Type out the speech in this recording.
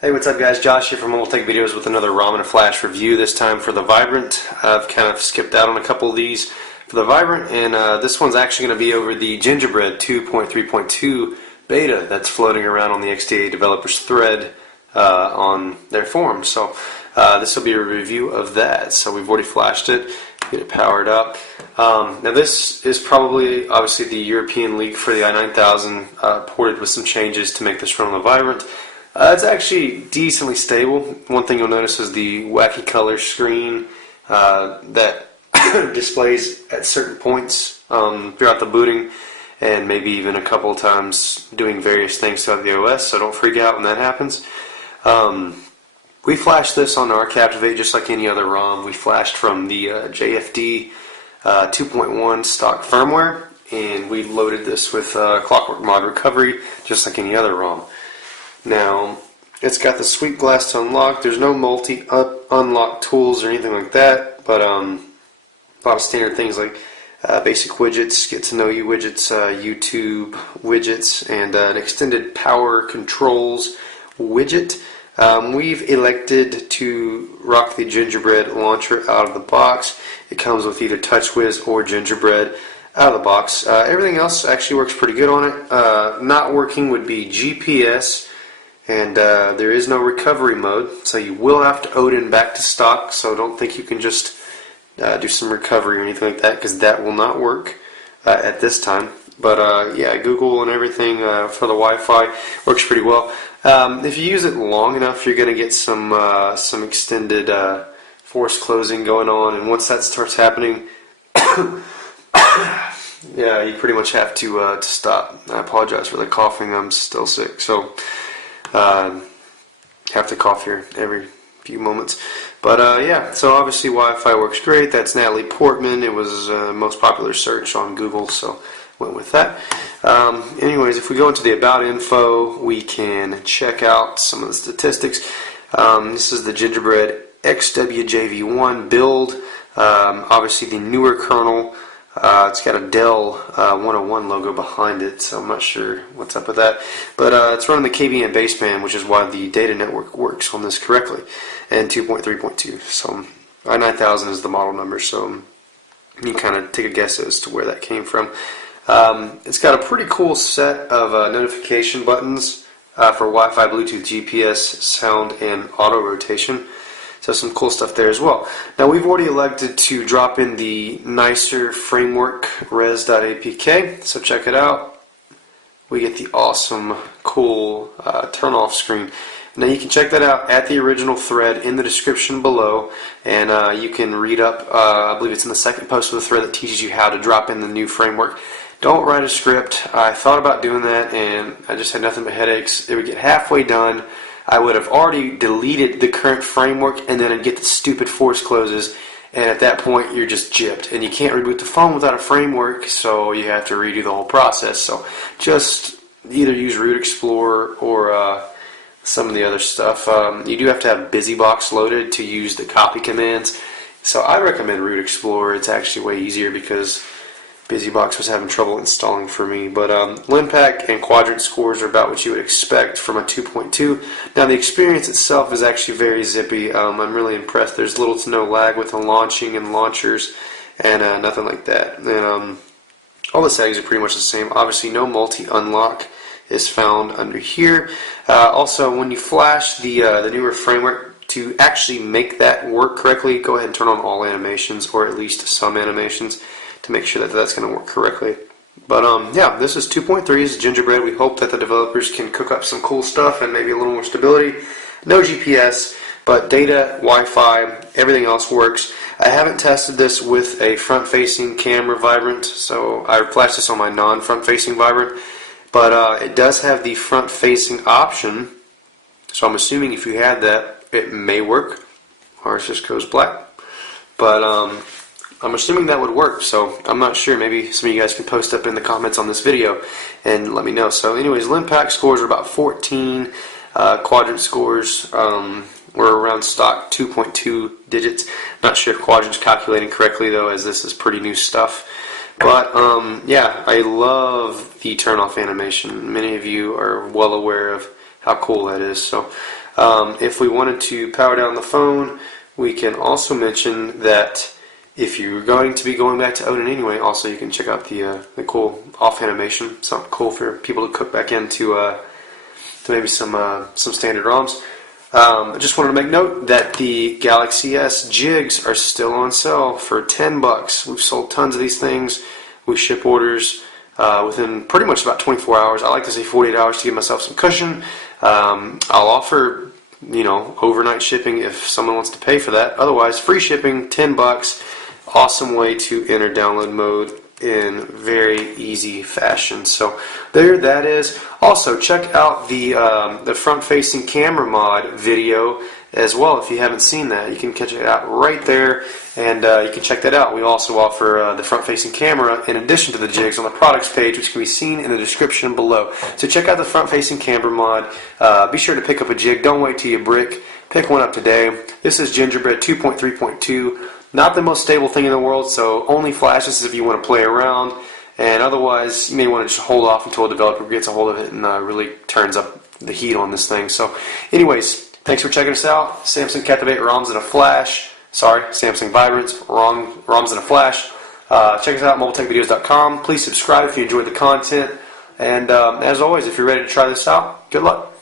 Hey, what's up guys? Josh here from Multitech Videos with another ROM and a Flash review, this time for the Vibrant. I've kind of skipped out on a couple of these for the Vibrant, and this one's actually going to be over the Gingerbread 2.3.2 beta that's floating around on the XDA developers thread on their forum. So this will be a review of that. So we've already flashed it, get it powered up. Now this is probably, obviously, the European leak for the i9000 ported with some changes to make this run on the Vibrant. It's actually decently stable. One thing you'll notice is the wacky color screen that displays at certain points throughout the booting, and maybe even a couple of times doing various things throughout the OS, so don't freak out when that happens. We flashed this on our Captivate just like any other ROM. We flashed from the JFD 2.1 stock firmware, and we loaded this with Clockwork Mod Recovery just like any other ROM. Now, it's got the sweep glass to unlock. There's no multi-unlock tools or anything like that, but a lot of standard things like basic widgets, get to know you widgets, YouTube widgets, and an extended power controls widget. We've elected to rock the Gingerbread launcher out of the box. It comes with either TouchWiz or Gingerbread out of the box. Everything else actually works pretty good on it. Not working would be GPS. And there is no recovery mode, so you will have to Odin back to stock, so don't think you can just do some recovery or anything like that, because that will not work at this time. But yeah, Google and everything for the Wi-Fi works pretty well. If you use it long enough, you're going to get some extended force closing going on, and once that starts happening, yeah, you pretty much have to stop. I apologize for the coughing, I'm still sick, so have to cough here every few moments. But yeah, so obviously Wi-Fi works great. That's Natalie Portman. It was most popular search on Google, so went with that. Anyways, if we go into the about info, we can check out some of the statistics. This is the Gingerbread XWJV1 build. Obviously the newer kernel. It's got a Dell 101 logo behind it, so I'm not sure what's up with that. But it's running the KVM baseband, which is why the data network works on this correctly, and 2.3.2. So i9000 is the model number, so you kind of take a guess as to where that came from. It's got a pretty cool set of notification buttons for Wi-Fi, Bluetooth, GPS, sound, and auto rotation. So some cool stuff there as well. Now we've already elected to drop in the nicer framework res.apk, so check it out. We get the awesome, cool turn off screen. Now you can check that out at the original thread in the description below, and you can read up, I believe it's in the second post of the thread that teaches you how to drop in the new framework. Don't write a script. I thought about doing that and I just had nothing but headaches. It would get halfway done. I would have already deleted the current framework, and then I'd get the stupid force closes, and at that point you're just gypped, and you can't reboot the phone without a framework, so you have to redo the whole process. So just either use Root Explorer or some of the other stuff. You do have to have BusyBox loaded to use the copy commands, so I recommend Root Explorer. It's actually way easier because BusyBox was having trouble installing for me. But Linpack and Quadrant scores are about what you would expect from a 2.2. Now the experience itself is actually very zippy. I'm really impressed. There's little to no lag with the launching and launchers, and nothing like that. And all the settings are pretty much the same. Obviously no multi-unlock is found under here. Also, when you flash the newer framework, to actually make that work correctly, go ahead and turn on all animations, or at least some animations, to make sure that that's going to work correctly. But yeah, this is 2.3, this is Gingerbread. We hope that the developers can cook up some cool stuff and maybe a little more stability. No GPS, but data, Wi-Fi, everything else works. I haven't tested this with a front-facing camera Vibrant, so I flashed this on my non-front-facing Vibrant. But it does have the front-facing option, so I'm assuming if you had that, it may work. Ours just goes black. But I'm assuming that would work, so I'm not sure. Maybe some of you guys can post up in the comments on this video and let me know. So anyways, Linpack scores are about 14. Quadrant scores were around stock 2.2 digits. Not sure if Quadrant's calculating correctly though, as this is pretty new stuff. But yeah, I love the turn off animation. Many of you are well aware of how cool that is. So if we wanted to power down the phone, we can also mention that if you're going to be going back to Odin anyway, also you can check out the cool off animation. Something cool for people to cook back into to maybe some standard ROMs. I just wanted to make note that the Galaxy S jigs are still on sale for $10. We've sold tons of these things. We ship orders within pretty much about 24 hours. I like to say 48 hours to give myself some cushion. I'll offer, overnight shipping if someone wants to pay for that. Otherwise, free shipping, $10. Awesome way to enter download mode in very easy fashion. So there that is. Also, check out the front-facing camera mod video as well if you haven't seen that. You can catch it out right there, and you can check that out. We also offer the front-facing camera in addition to the jigs on the products page, which can be seen in the description below. So check out the front-facing camera mod. Be sure to pick up a jig. Don't wait till you brick. Pick one up today. This is Gingerbread 2.3.2. Not the most stable thing in the world, so only flashes if you want to play around, and otherwise you may want to just hold off until a developer gets a hold of it and really turns up the heat on this thing. So anyways, thanks for checking us out. Samsung Captivate ROMs in a flash. Sorry, Samsung Vibrance ROMs in a flash. Check us out at mobiletechvideos.com. Please subscribe if you enjoyed the content, and as always, if you're ready to try this out, good luck.